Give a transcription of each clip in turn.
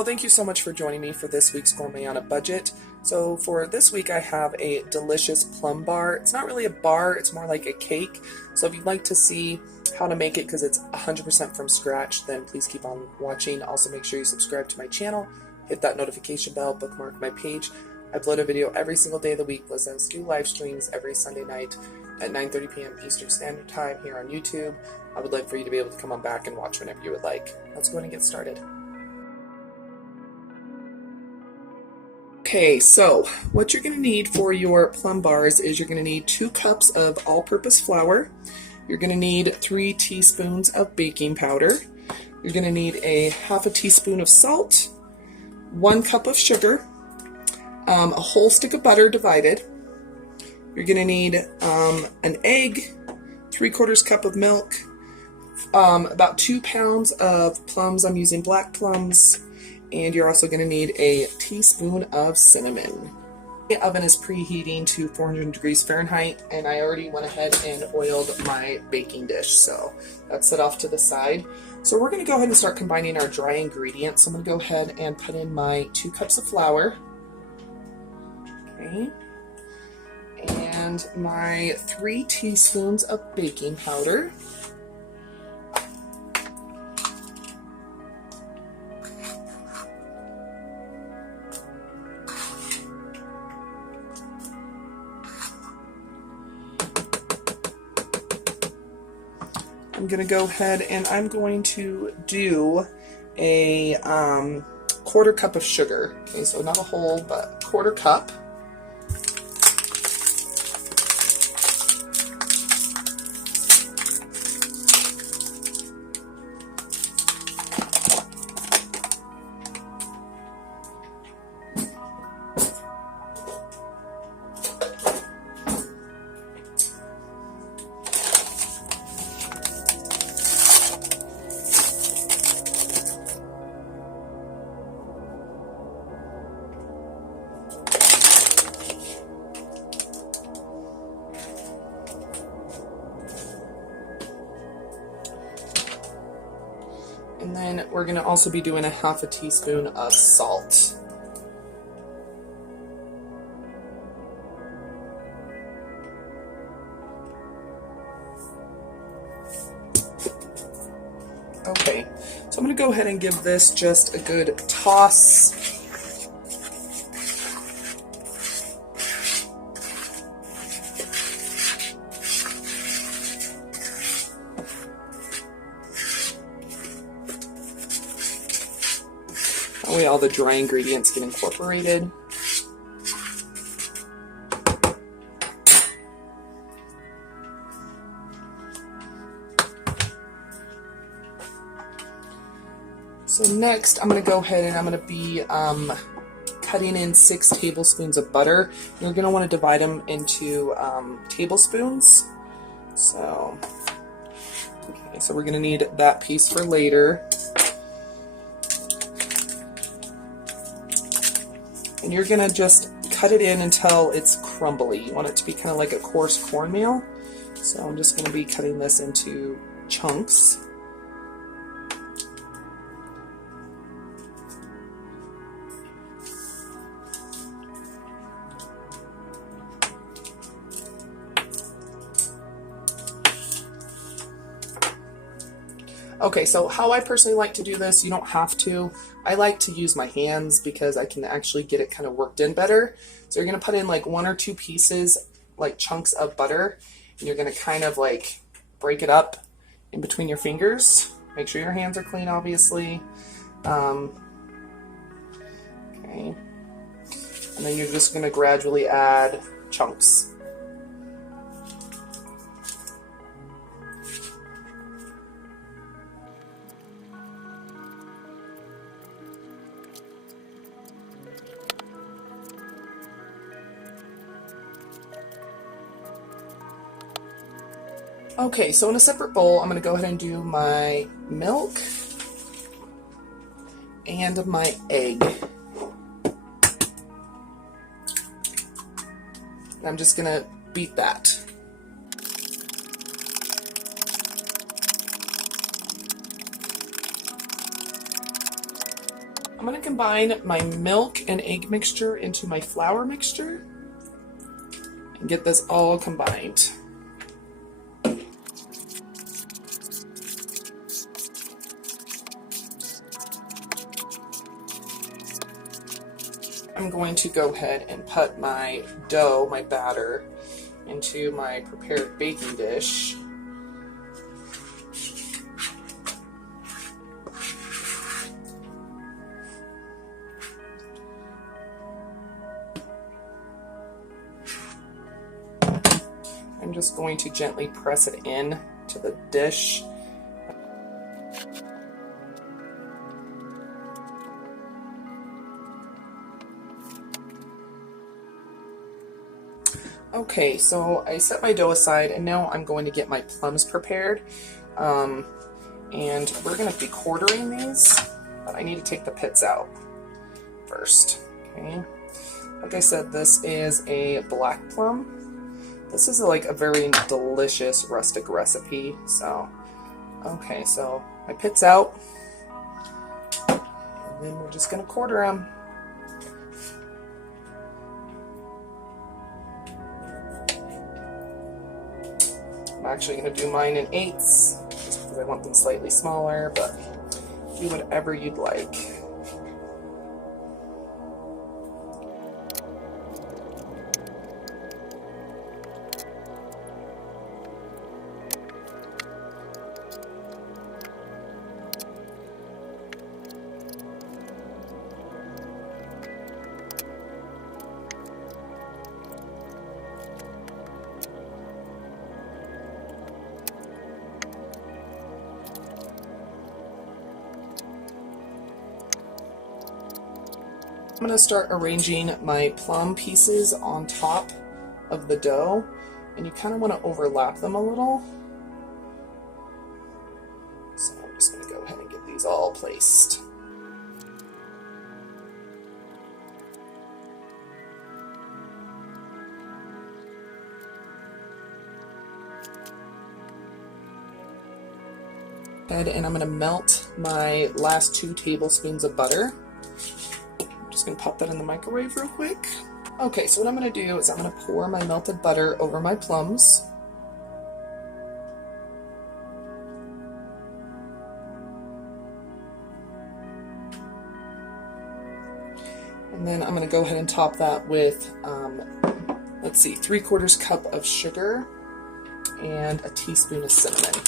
So thank you so much for joining me for this week's Gourmet on a Budget. So for this week I have a delicious plum bar. It's not really a bar, it's more like a cake. So if you'd like to see how to make it because it's 100% from scratch, then please keep on watching. Also make sure you subscribe to my channel, hit that notification bell, bookmark my page. I upload a video every single day of the week. Listens to live streams every Sunday night at 9:30 p.m. Eastern Standard Time here on YouTube. I would like for you to be able to come on back and watch whenever you would like. Let's go ahead and get started. Okay, so what you're going to need for your plum bars is you're going to need 2 cups of all-purpose flour. You're going to need 3 teaspoons of baking powder. You're going to need a half a teaspoon of salt, 1 cup of sugar, a whole stick of butter divided. You're going to need an egg, 3/4 cup of milk, about 2 pounds of plums. I'm using black plums. And you're also going to need a teaspoon of cinnamon. The oven is preheating to 400 degrees Fahrenheit, and I already went ahead and oiled my baking dish, so that's set off to the side. So we're going to go ahead and start combining our dry ingredients. So I'm going to go ahead and put in my 2 cups of flour. Okay. And my 3 teaspoons of baking powder. I'm going to go ahead and I'm going to do a 1/4 cup of sugar. Okay, so not a whole, but 1/4 cup. And then we're going to also be doing a half a teaspoon of salt. Okay, so I'm going to go ahead and give this just a good toss. That way all the dry ingredients get incorporated. So next I'm going to go ahead and I'm going to be cutting in 6 tablespoons of butter. You're going to want to divide them into tablespoons. So, okay, so we're going to need that piece for later. And you're going to just cut it in until it's crumbly. You want it to be kind of like a coarse cornmeal. So I'm just going to be cutting this into chunks. Okay, so how I personally like to do this, you don't have to. I like to use my hands because I can actually get it kind of worked in better. So you're going to put in like 1 or 2 pieces, like chunks of butter, and you're going to kind of like break it up in between your fingers. Make sure your hands are clean, obviously. Okay. And then you're just going to gradually add chunks. Okay, so in a separate bowl, I'm going to go ahead and do my milk and my egg. And I'm just going to beat that. I'm going to combine my milk and egg mixture into my flour mixture and get this all combined. I'm going to go ahead and put my dough, my batter, into my prepared baking dish. I'm just going to gently press it in to the dish. Okay, so I set my dough aside and now I'm going to get my plums prepared. And we're going to be quartering these, but I need to take the pits out first. Okay, like I said, this is a black plum. This is like a very delicious rustic recipe. So, okay, so my pits out, and then we're just going to quarter them. I'm actually going to do mine in 8s, just because I want them slightly smaller, but do whatever you'd like. I'm going to start arranging my plum pieces on top of the dough, and you kind of want to overlap them a little. So I'm just going to go ahead and get these all placed. And I'm going to melt my last 2 tablespoons of butter. Just going to pop that in the microwave real quick. Okay, so what I'm going to do is I'm going to pour my melted butter over my plums. And then I'm going to go ahead and top that with, let's see, 3/4 cup of sugar and a teaspoon of cinnamon.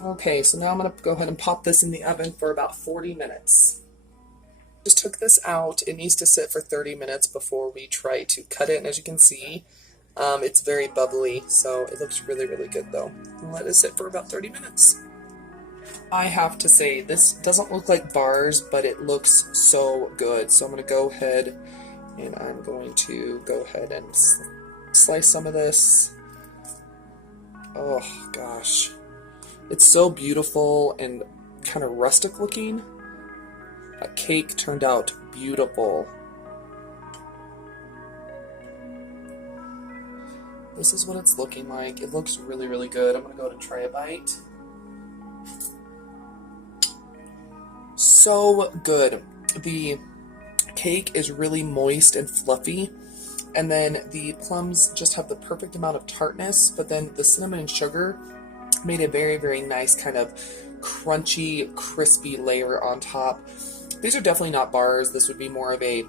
Okay, so now I'm going to go ahead and pop this in the oven for about 40 minutes. Just took this out. It needs to sit for 30 minutes before we try to cut it, and as you can see, it's very bubbly, so it looks really, really good though. And let it sit for about 30 minutes. I have to say, this doesn't look like bars, but it looks so good. So I'm going to go ahead and I'm going to go ahead and slice some of this. Oh gosh. It's so beautiful and kind of rustic looking. That cake turned out beautiful. This is what it's looking like. It looks really, really good. I'm going to go to try a bite. So good. The cake is really moist and fluffy. And then the plums just have the perfect amount of tartness, but then the cinnamon and sugar made a very, very nice kind of crunchy, crispy layer on top. These are definitely not bars. This would be more of a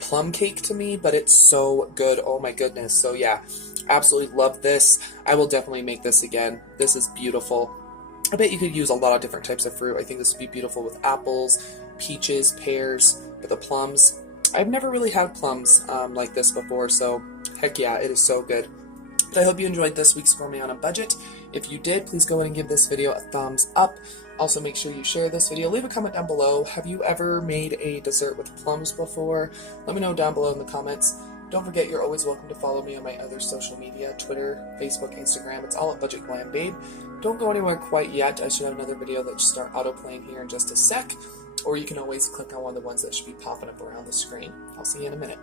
plum cake to me, but it's so good. Oh my goodness. So yeah, absolutely love this. I will definitely make this again. This is beautiful. I bet you could use a lot of different types of fruit. I think this would be beautiful with apples, peaches, pears, but the plums. I've never really had plums like this before, so heck yeah, it is so good. But I hope you enjoyed this week's Gourmet on a Budget. If you did, please go ahead and give this video a thumbs up. Also, make sure you share this video. Leave a comment down below. Have you ever made a dessert with plums before? Let me know down below in the comments. Don't forget, you're always welcome to follow me on my other social media, Twitter, Facebook, Instagram. It's all at Budget Glam Babe. Don't go anywhere quite yet. I should have another video that should start auto-playing here in just a sec. or you can always click on one of the ones that should be popping up around the screen. I'll see you in a minute.